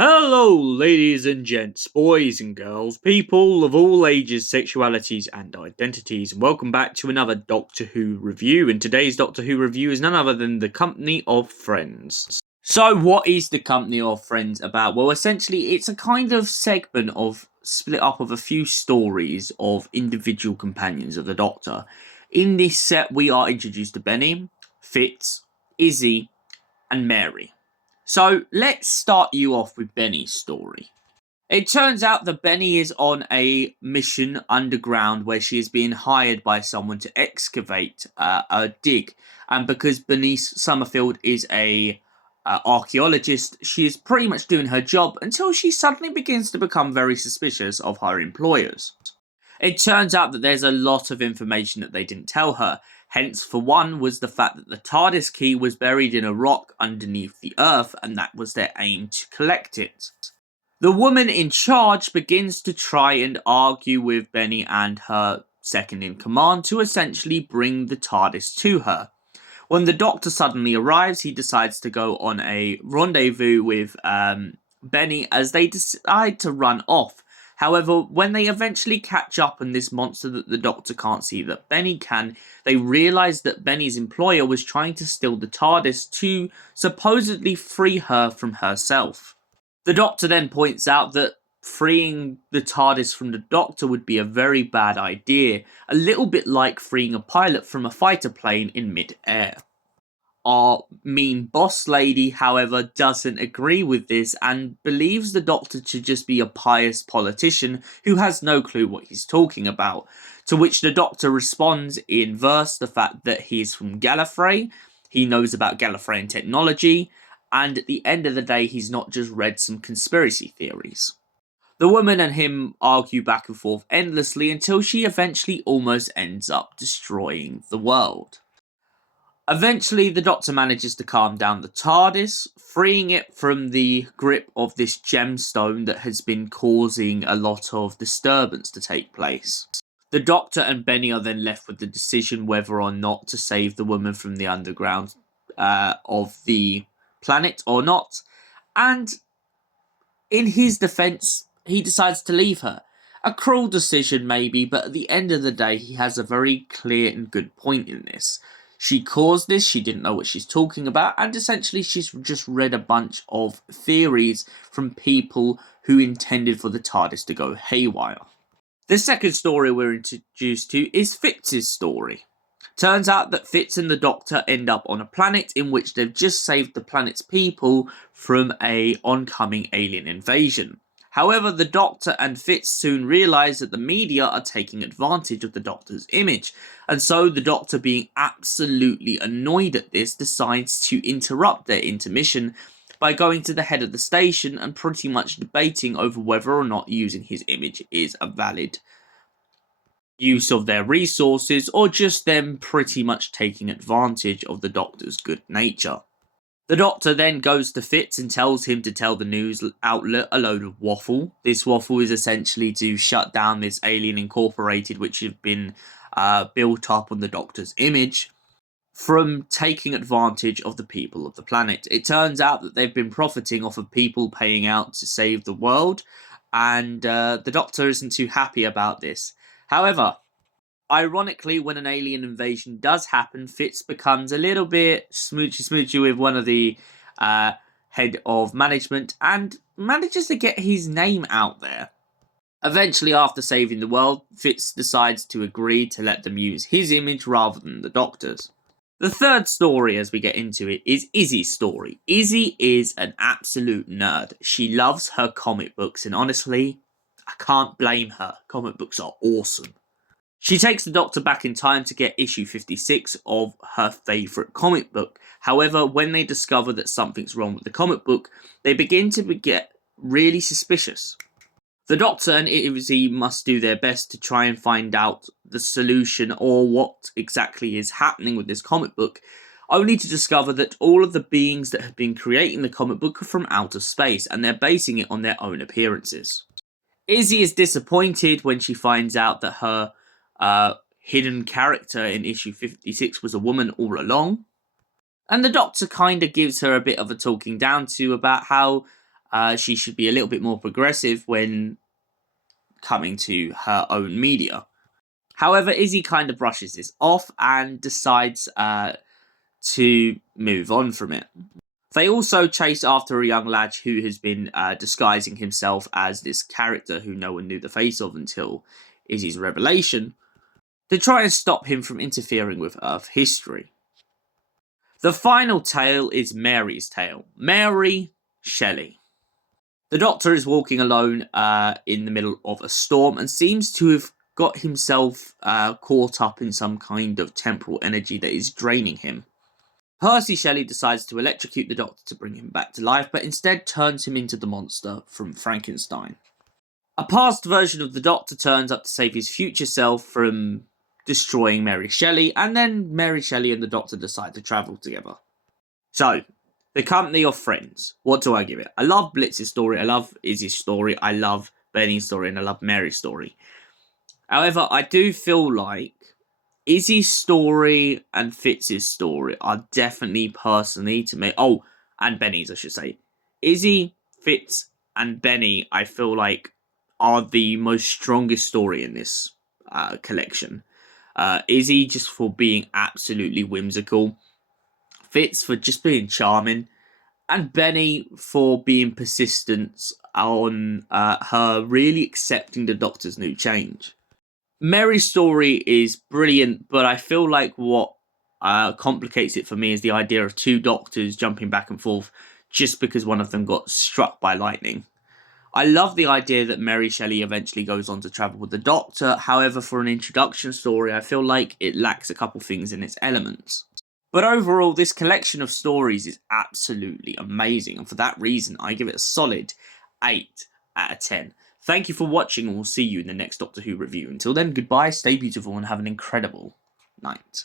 Hello, ladies and gents, boys and girls, people of all ages, sexualities, and identities, and welcome back to another Doctor Who review. And today's Doctor Who review is none other than The Company of Friends. So, what is The Company of Friends about? Well, essentially, it's a kind of segment of split up of a few stories of individual companions of the Doctor. In this set, we are introduced to Benny, Fitz, Izzy, and Mary. So let's start you off with Benny's story. It turns out that Benny is on a mission underground where she is being hired by someone to excavate a dig. And because Bernice Summerfield is a archaeologist, she is pretty much doing her job until she suddenly begins to become very suspicious of her employers. It turns out that there's a lot of information that they didn't tell her. Hence, for one, was the fact that the TARDIS key was buried in a rock underneath the Earth, and that was their aim to collect it. The woman in charge begins to try and argue with Benny and her second in command to essentially bring the TARDIS to her. When the Doctor suddenly arrives, he decides to go on a rendezvous with Benny as they decide to run off. However, when they eventually catch up on this monster that the Doctor can't see that Benny can, they realise that Benny's employer was trying to steal the TARDIS to supposedly free her from herself. The Doctor then points out that freeing the TARDIS from the Doctor would be a very bad idea, a little bit like freeing a pilot from a fighter plane in mid-air. Our mean boss lady, however, doesn't agree with this and believes the Doctor to just be a pious politician who has no clue what he's talking about. To which the Doctor responds in verse the fact that he's from Gallifrey, he knows about Gallifreyan technology, and at the end of the day, he's not just read some conspiracy theories. The woman and him argue back and forth endlessly until she eventually almost ends up destroying the world. Eventually, the Doctor manages to calm down the TARDIS, freeing it from the grip of this gemstone that has been causing a lot of disturbance to take place. The Doctor and Benny are then left with the decision whether or not to save the woman from the underground of the planet or not, and in his defense, he decides to leave her. A cruel decision maybe, but at the end of the day, he has a very clear and good point in this. She caused this, she didn't know what she's talking about, and essentially she's just read a bunch of theories from people who intended for the TARDIS to go haywire. The second story we're introduced to is Fitz's story. Turns out that Fitz and the Doctor end up on a planet in which they've just saved the planet's people from an oncoming alien invasion. However, the Doctor and Fitz soon realise that the media are taking advantage of the Doctor's image, and so the Doctor, being absolutely annoyed at this, decides to interrupt their intermission by going to the head of the station and pretty much debating over whether or not using his image is a valid use of their resources, or just them pretty much taking advantage of the Doctor's good nature. The Doctor then goes to Fitz and tells him to tell the news outlet a load of waffle. This waffle is essentially to shut down this Alien Incorporated, which have been built up on the Doctor's image, from taking advantage of the people of the planet. It turns out that they've been profiting off of people paying out to save the world, and the Doctor isn't too happy about this. However, ironically, when an alien invasion does happen, Fitz becomes a little bit smoochy with one of the head of management and manages to get his name out there. Eventually, after saving the world, Fitz decides to agree to let them use his image rather than the Doctor's. The third story, as we get into it, is Izzy's story. Izzy is an absolute nerd. She loves her comic books, and honestly, I can't blame her. Comic books are awesome. She takes the Doctor back in time to get issue 56 of her favourite comic book. However, when they discover that something's wrong with the comic book, they begin to get really suspicious. The Doctor and Izzy must do their best to try and find out the solution or what exactly is happening with this comic book, only to discover that all of the beings that have been creating the comic book are from outer space, and they're basing it on their own appearances. Izzy is disappointed when she finds out that her hidden character in issue 56 was a woman all along. And the Doctor kind of gives her a bit of a talking down to about how she should be a little bit more progressive when coming to her own media. However, Izzy kind of brushes this off and decides to move on from it. They also chase after a young lad who has been disguising himself as this character who no one knew the face of until Izzy's revelation, to try and stop him from interfering with Earth history. The final tale is Mary's tale. Mary Shely. The Doctor is walking alone in the middle of a storm and seems to have got himself caught up in some kind of temporal energy that is draining him. Percy Shelley decides to electrocute the Doctor to bring him back to life, but instead turns him into the monster from Frankenstein. A past version of the Doctor turns up to save his future self from destroying Mary Shelley, and then Mary Shelley and the Doctor decide to travel together. So, the company of Freinds. What do I give it? I love Blitz's story, I love Izzy's story, I love Benny's story, and I love Mary's story. However, I do feel like Izzy's story and Fitz's story are definitely personally to me... Oh, and Benny's, I should say. Izzy, Fitz, and Benny, I feel like, are the most strongest story in this collection. Izzy just for being absolutely whimsical. Fitz for just being charming. And Benny for being persistent on her really accepting the Doctor's new change. Mary's story is brilliant, but I feel like what complicates it for me is the idea of two Doctors jumping back and forth just because one of them got struck by lightning. I love the idea that Mary Shelley eventually goes on to travel with the Doctor, however, for an introduction story, I feel like it lacks a couple things in its elements. But overall, this collection of stories is absolutely amazing, and for that reason, I give it a solid 8 out of 10. Thank you for watching, and we'll see you in the next Doctor Who review. Until then, goodbye, stay beautiful, and have an incredible night.